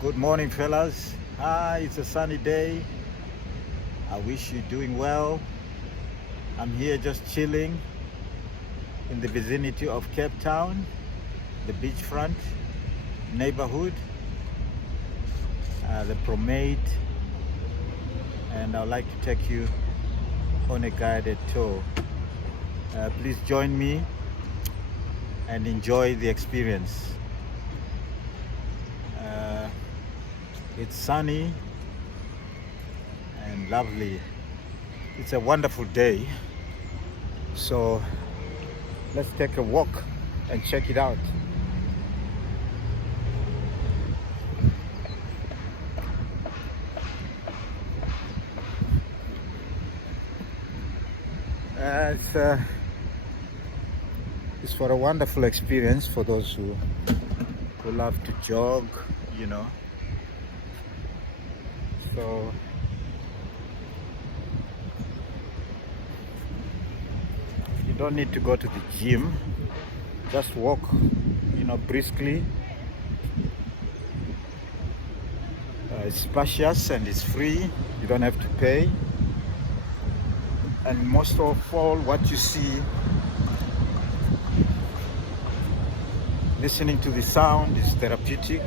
Good morning, fellas. Hi, it's a sunny day. I wish you're doing well. I'm here just chilling in the vicinity of Cape Town, the beachfront neighborhood, the promenade, and I'd like to take you on a guided tour. Please join me and enjoy the experience. It's sunny and lovely. It's a wonderful day. So let's take a walk and check it out. It's for a wonderful experience for those who love to jog, you know. So you don't need to go to the gym. Just walk, briskly. It's spacious and it's free. You don't have to pay. And most of all, what you see, listening to the sound is therapeutic.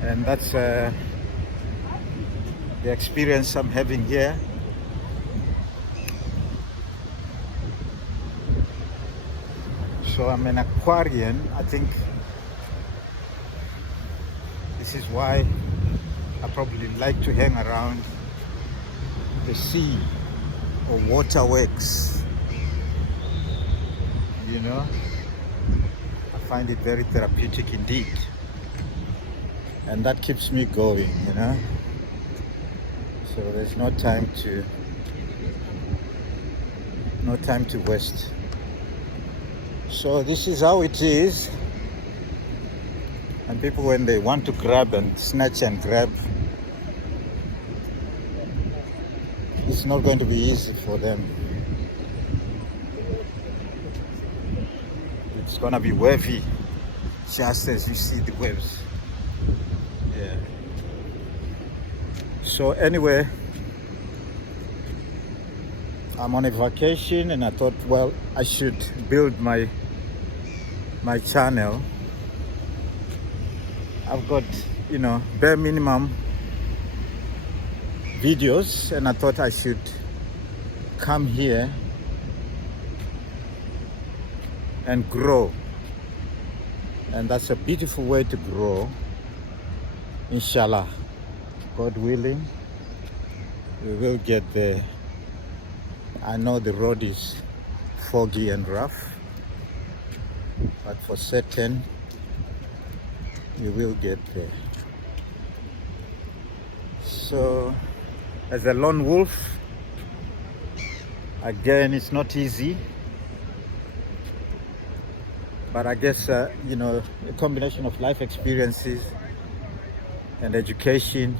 And that's the experience I'm having here. So I'm an Aquarian. I think this is why I probably like to hang around the sea or waterworks. I find it very therapeutic indeed. And that keeps me going, So there's no time to waste. So this is how it is. And people, when they want to grab and snatch and grab, it's not going to be easy for them. It's gonna be wavy, just as you see the waves. Yeah. So anyway, I'm on a vacation and I thought, well, I should build my channel. I've got, bare minimum videos, and I thought I should come here and grow. And that's a beautiful way to grow. Inshallah, God willing, we will get there. I know the road is foggy and rough, but for certain, you will get there. So, as a lone wolf, again, it's not easy. But I guess, a combination of life experiences and education,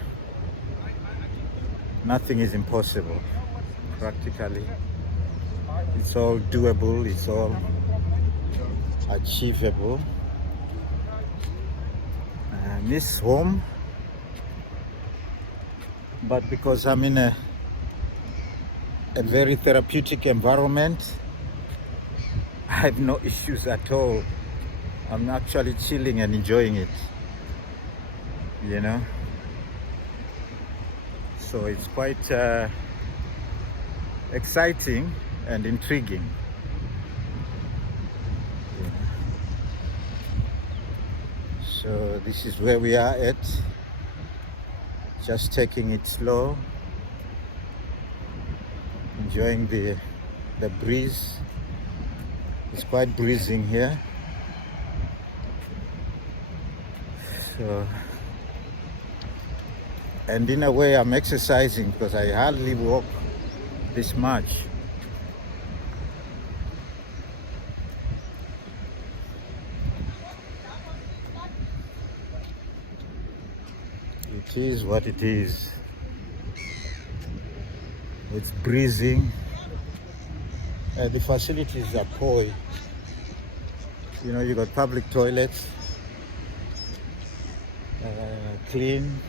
nothing is impossible, practically. It's all doable, it's all achievable. I miss home, but because I'm in a very therapeutic environment, I have no issues at all. I'm actually chilling and enjoying it, So it's quite exciting and intriguing. So this is where we are at, just taking it slow, enjoying the breeze. It's quite breezing here. So, and in a way I'm exercising because I hardly walk this much. It is what it is. It's breezing. The facilities are poor You know, you got public toilets, clean.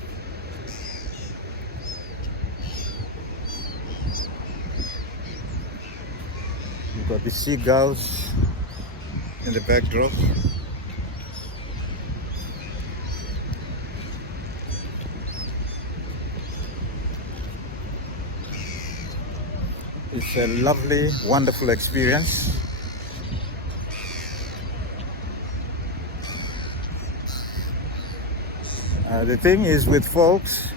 You got the seagulls in the backdrop. It's a lovely, wonderful experience. The thing is with folks,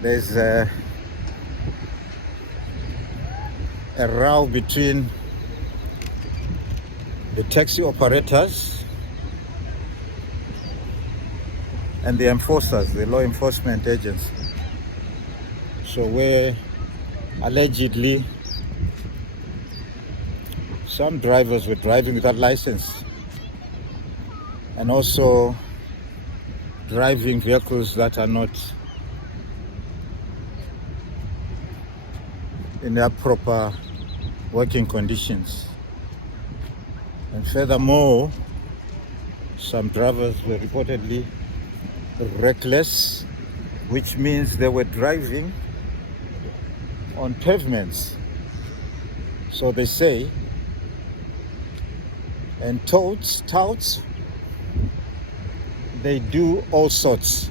there's a row between the taxi operators and the enforcers, the law enforcement agents. So where allegedly some drivers were driving without license and also driving vehicles that are not in their proper working conditions. And furthermore, some drivers were reportedly reckless, which means they were driving on pavements, so they say, and touts, they do all sorts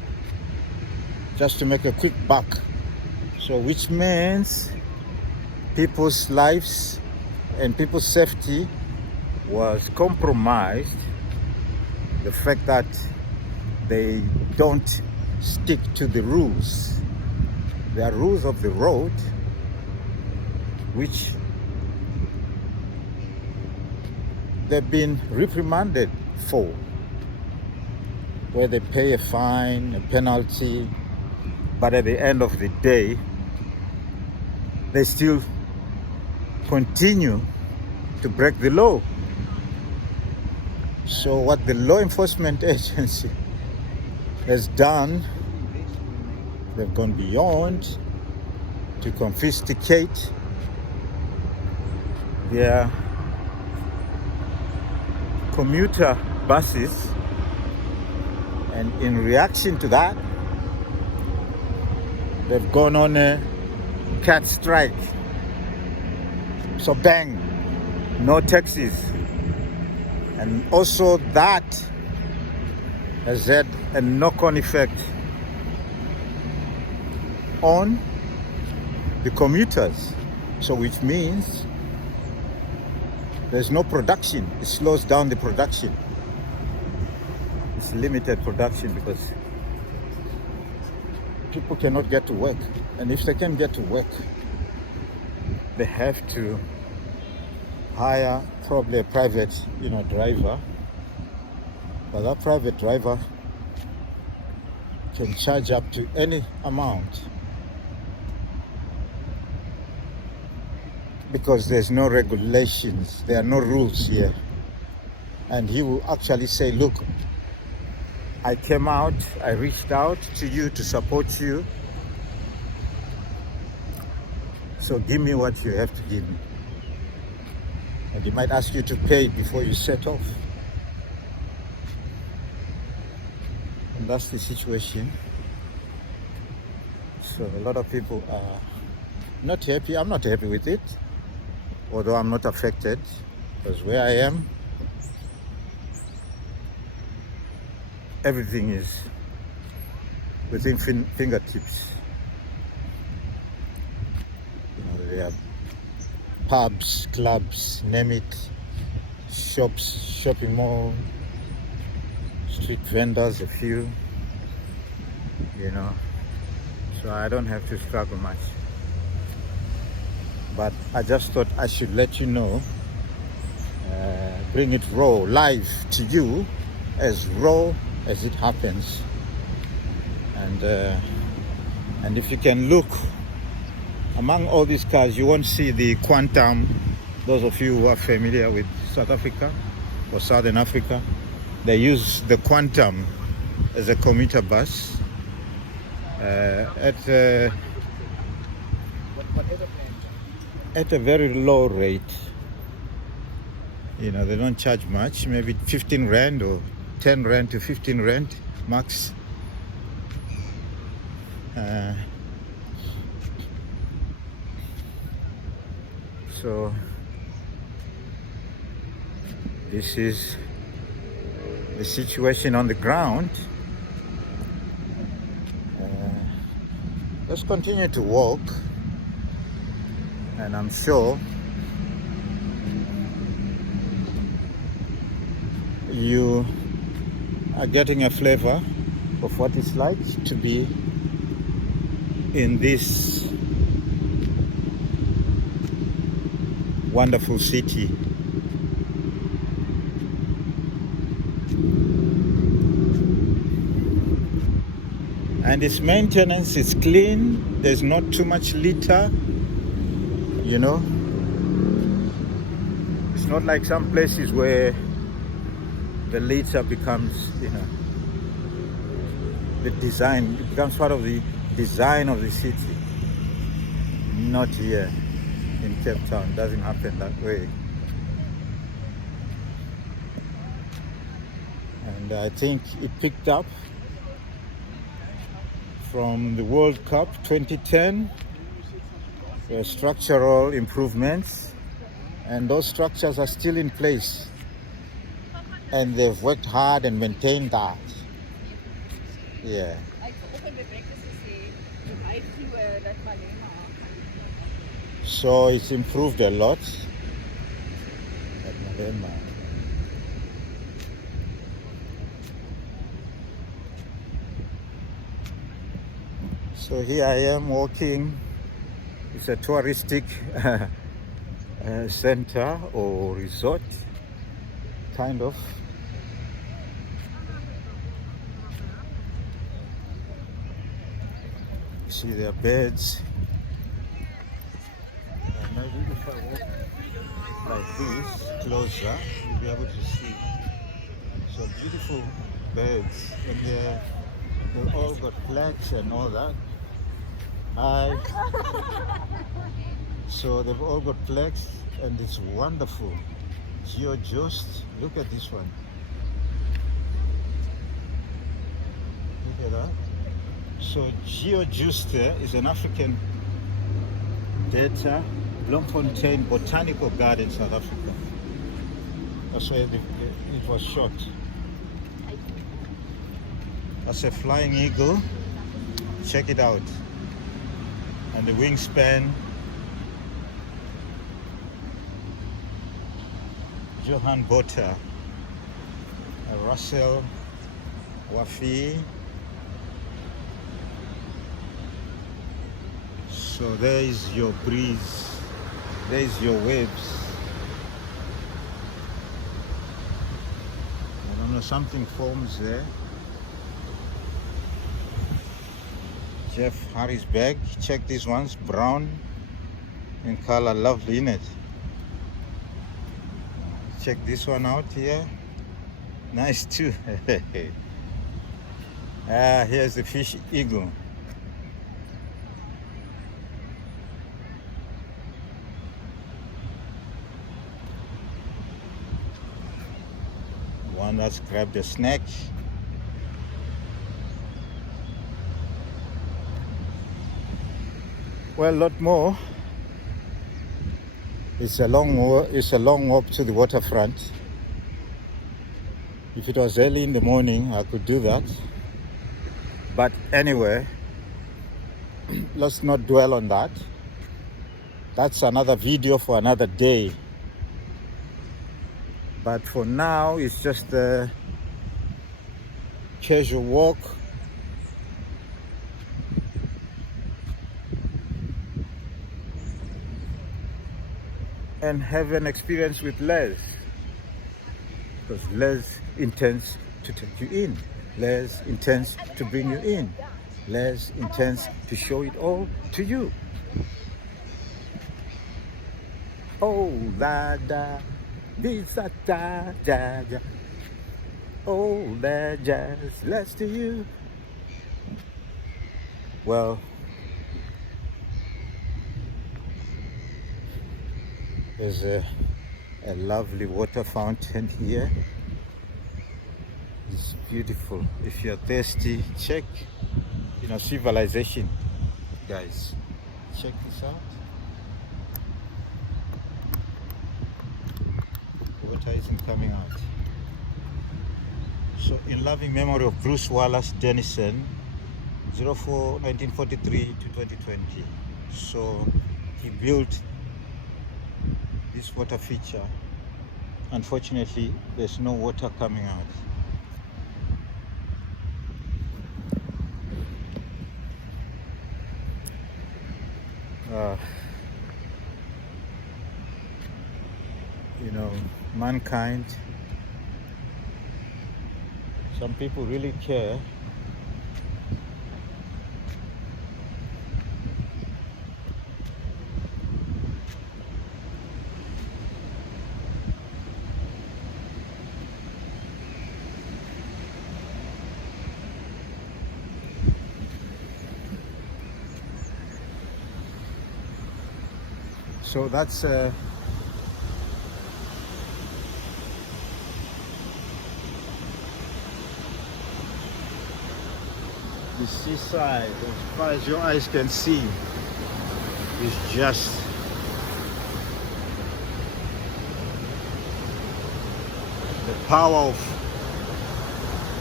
just to make a quick buck. So which means people's lives and people's safety was compromised. The fact that they don't stick to the rules. There are rules of the road which they've been reprimanded for, where they pay a fine, a penalty, but at the end of the day, they still continue to break the law. So what the law enforcement agency has done, they've gone beyond to confiscate their commuter buses, and in reaction to that, they've gone on a cat strike. So bang, no taxis. And also that has had a knock-on effect on the commuters. So which means there's no production. It slows down the production. It's limited production because people cannot get to work. And if they can get to work, they have to hire probably a private, driver. But that private driver can charge up to any amount because there's no regulations, there are no rules here. And he will actually say, look, I came out, I reached out to you to support you, so give me what you have to give me. And he might ask you to pay before you set off. And that's the situation. So a lot of people are not happy. I'm not happy with it, although I'm not affected, because where I am, everything is within fingertips. There are pubs, clubs, name it, shops, shopping mall, street vendors, a few, so I don't have to struggle much. But I just thought I should let you know, bring it raw, live to you, as raw as it happens. And if you can look among all these cars, you won't see the Quantum. Those of you who are familiar with South Africa or Southern Africa, they use the Quantum as a commuter bus at a very low rate. You know, they don't charge much, maybe 15 rand or 10 rand to 15 rand max. So this is the situation on the ground. Let's continue to walk, and I'm sure you are getting a flavor of what it's like to be in this wonderful city. And its maintenance is clean. There's not too much litter, you know. It's not like some places where the litter becomes, you know, the design, it becomes part of the design of the city. Not here in Cape Town. It doesn't happen that way. And I think it picked up from the World Cup 2010, structural improvements, and those structures are still in place, and they've worked hard and maintained that. Yeah. So it's improved a lot at Malema. So here I am walking. It's a touristic center or resort, kind of. See their beds. And maybe if I walk like this closer, you'll be able to see. So beautiful beds, and they've all got flags and all that. So they've all got flags, and it's wonderful. Geo-juiced. Look at this one. Look at that. So Geo-juiced is an African data, Bloemfontein Botanical Garden, South Africa. That's where it was shot. That's a flying eagle. Check it out. And the wingspan, Johan Botha, Russell Wafi. So there is your breeze, there is your waves. I don't know, something forms there. Jeff Harris bag. Check these ones, brown in color, lovely, isn't it? Check this one out here, nice too. Here's the fish eagle. One that's grabbed a snack. Well, a lot more. It's a long walk to the waterfront. If it was early in the morning, I could do that. But anyway, let's not dwell on that. That's another video for another day. But for now, it's just a casual walk. And have an experience with Les, because Les intends to take you in. Les intends to bring you in. Les intends to show it all to you. Oh la da, this da da da da. Oh la jazz, Les to you. Well, there's a A lovely water fountain here. It's beautiful. If you're thirsty, check, civilization, guys. Check this out. Water isn't coming out. So, in loving memory of Bruce Wallace Dennison, 1943 to 2020. So, he built this water feature. Unfortunately, there's no water coming out. Mankind, some people really care. So that's the seaside, as far as your eyes can see, is just the power of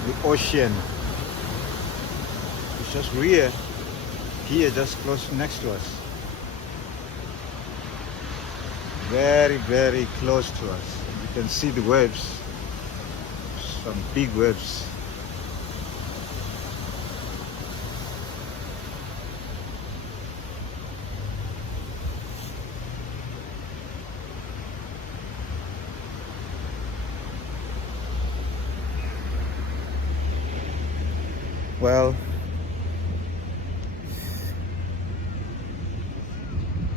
the ocean. It's just here, just close next to us. Very, very close to us. You can see the waves, some big waves. Well,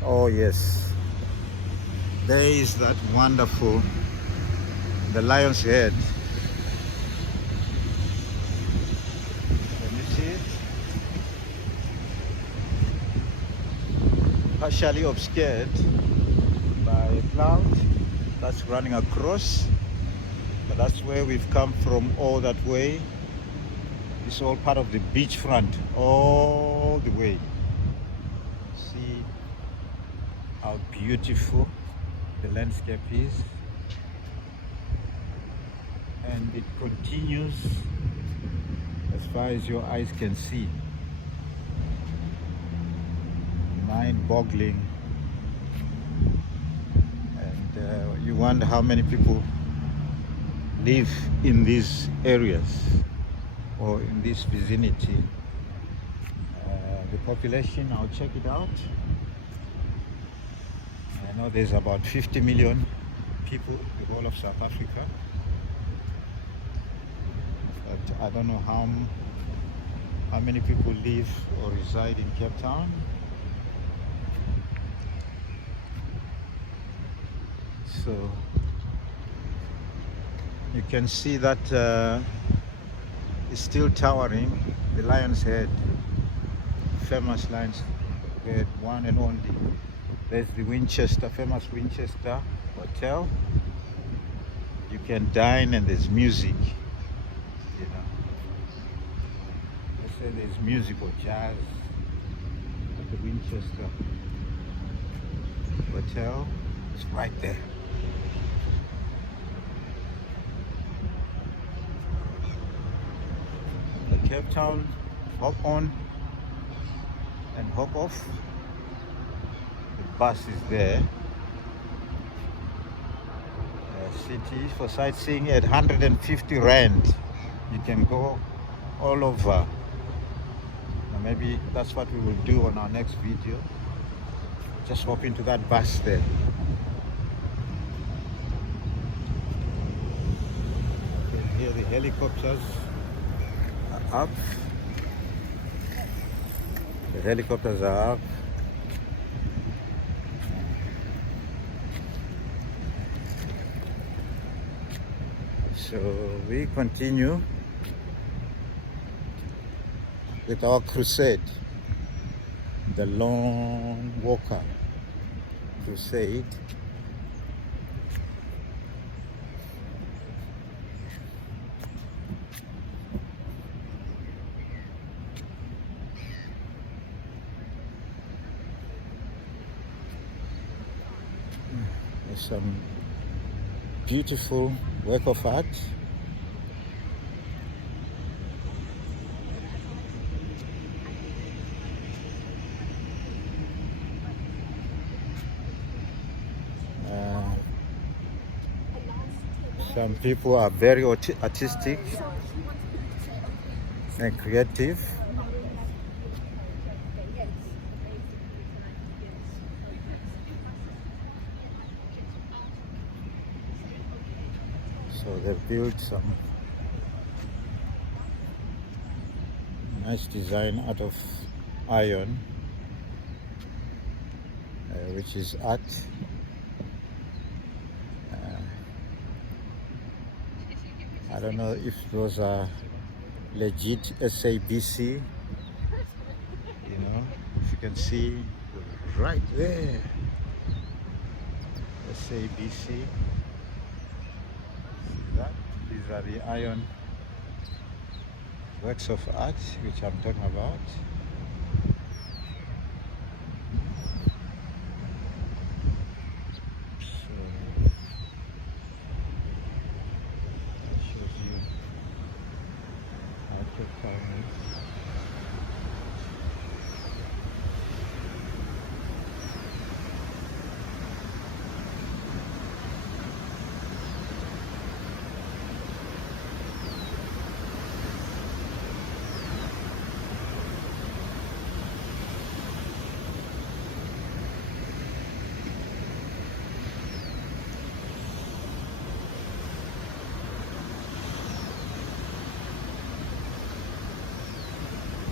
oh yes, there is that wonderful, the lion's head. Can you see it? Partially obscured by a cloud that's running across, but that's where we've come from, all that way. It's all part of the beachfront, all the way. See how beautiful the landscape is. And it continues as far as your eyes can see. Mind-boggling. And you wonder how many people live in these areas or in this vicinity. The population, I'll check it out. I know there's about 50 million people in the whole of South Africa, but I don't know how many people live or reside in Cape Town. So you can see that it's still towering, the Lion's Head, famous Lion's Head, one and only. There's the famous Winchester Hotel. You can dine and there's music, Let's say there's music or jazz at the Winchester Hotel. It's right there. The Cape Town hop on and hop off. The bus is there. City for sightseeing at 150 Rand. You can go all over. Now maybe that's what we will do on our next video. Just hop into that bus there. Here the helicopters are up. The helicopters are up. So we continue with our crusade, the Lone Walker Crusade. There's some beautiful work of art. Some people are very artistic and creative. So they've built some nice design out of iron, which is art. I don't know if those are legit SABC, you know, if you can see right there, SABC. See that? These are the iron works of art which I'm talking about.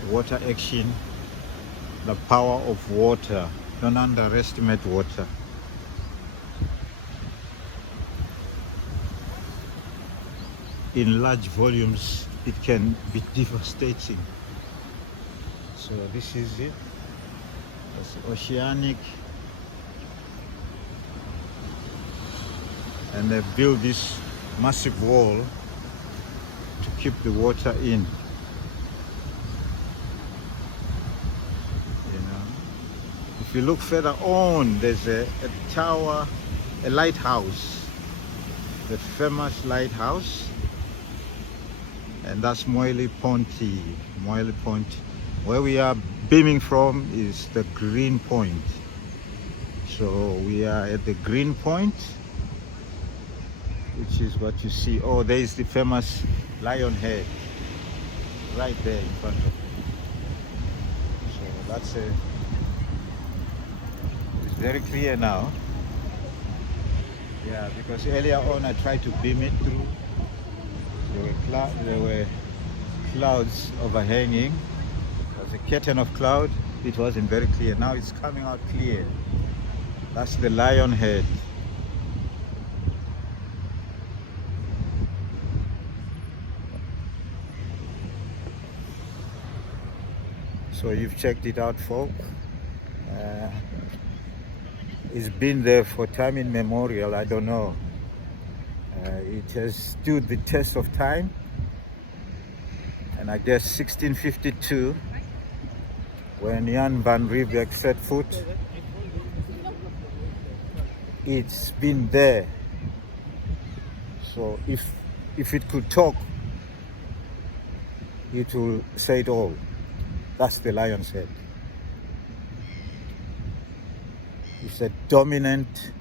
Water action, the power of water. Don't underestimate water. In large volumes, it can be devastating. So this is it. It's oceanic. And they built this massive wall to keep the water in. If you look further on, there's a tower, a lighthouse, the famous lighthouse, and that's MOSI-OTUNYA. MOSI-OTUNYA. Where we are beaming from is the green point. So we are at the green point, which is what you see. Oh, there is the famous lion head right there in front of you. So that's a very clear now. Yeah, because earlier on I tried to beam it through. There were clouds overhanging. There was a curtain of cloud. It wasn't very clear. Now it's coming out clear. That's the lion head. So you've checked it out, folk. It's been there for time immemorial. I don't know. It has stood the test of time. And I guess 1652, when Jan van Riebeeck set foot, it's been there. So if it could talk, it will say it all. That's the lion's head. It's a dominant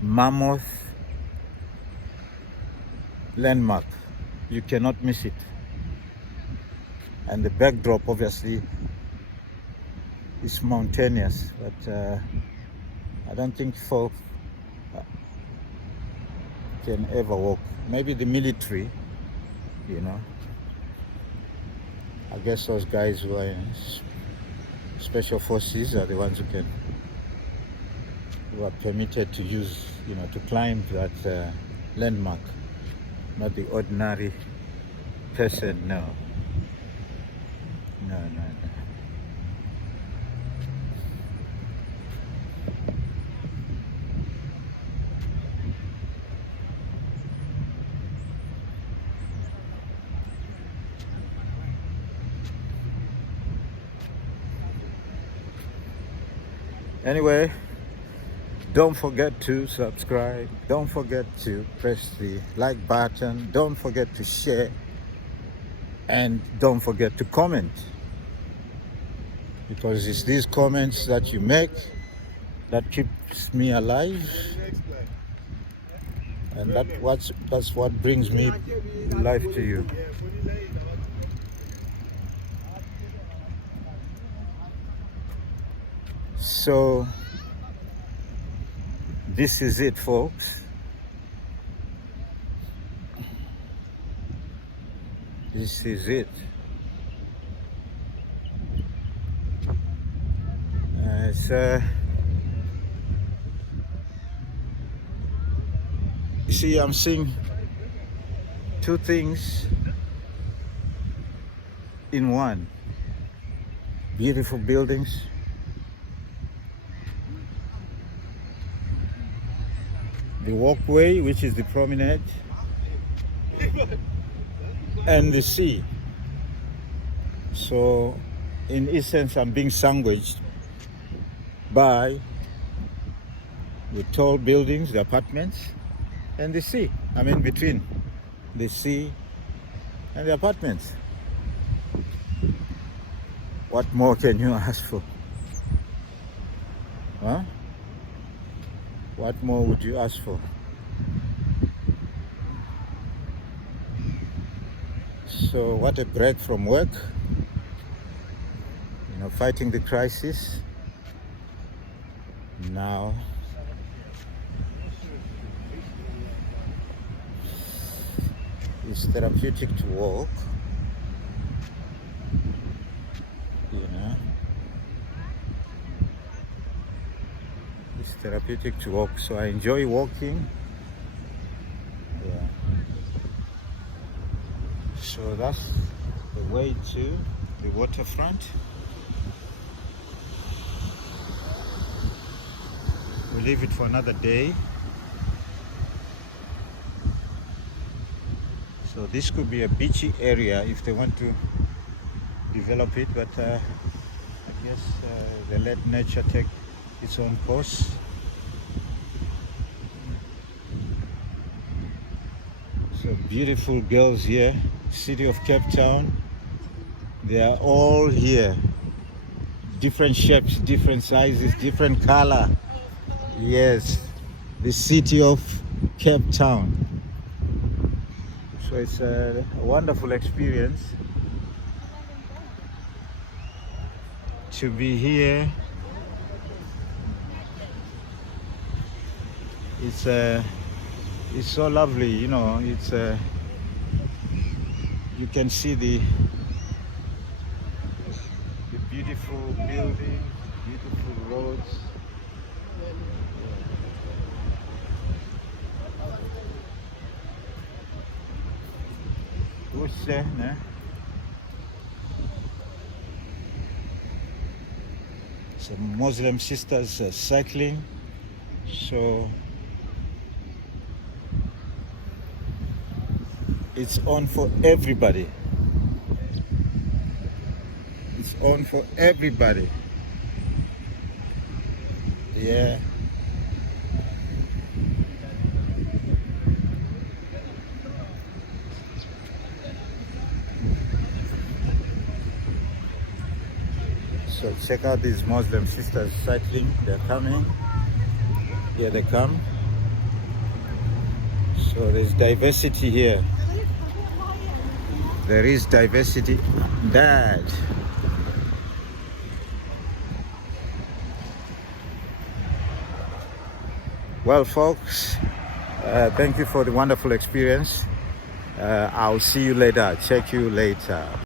mammoth landmark. You cannot miss it. And the backdrop obviously is mountainous, but I don't think folk can ever walk. Maybe the military, you know. I guess those guys who are in special forces are the ones who are permitted to use, you know, to climb that landmark, not the ordinary person. No. Anyway, Don't forget to subscribe. Don't forget to press the like button. Don't forget to share. And don't forget to comment. Because it's these comments that you make that keeps me alive. And that's what brings me life to you. So this is it, folks. This is it. You see, I'm seeing two things in one. Beautiful buildings, the walkway, which is the promenade, and the sea. So in essence, I'm being sandwiched by the tall buildings, the apartments, and the sea. I'm in between the sea and the apartments. What more can you ask for? Huh? What more would you ask for? So what a break from work, fighting the crisis. Now it's therapeutic to walk, it's therapeutic to walk, so I enjoy walking. So that's the way to the waterfront. We'll leave it for another day. So this could be a beachy area if they want to develop it, but I guess they let nature take its own course. So beautiful girls here, city of Cape Town. They are all here. Different shapes, different sizes, different color. Yes, the city of Cape Town. So it's a wonderful experience to be here. It's so lovely, it's you can see the beautiful buildings, beautiful roads. Some Muslim sisters cycling, so it's on for everybody. It's on for everybody. Yeah. So check out these Muslim sisters cycling. They're coming. Here they come. So there's diversity here. There is diversity. Dad. Well, folks, thank you for the wonderful experience. I'll see you later. Check you later.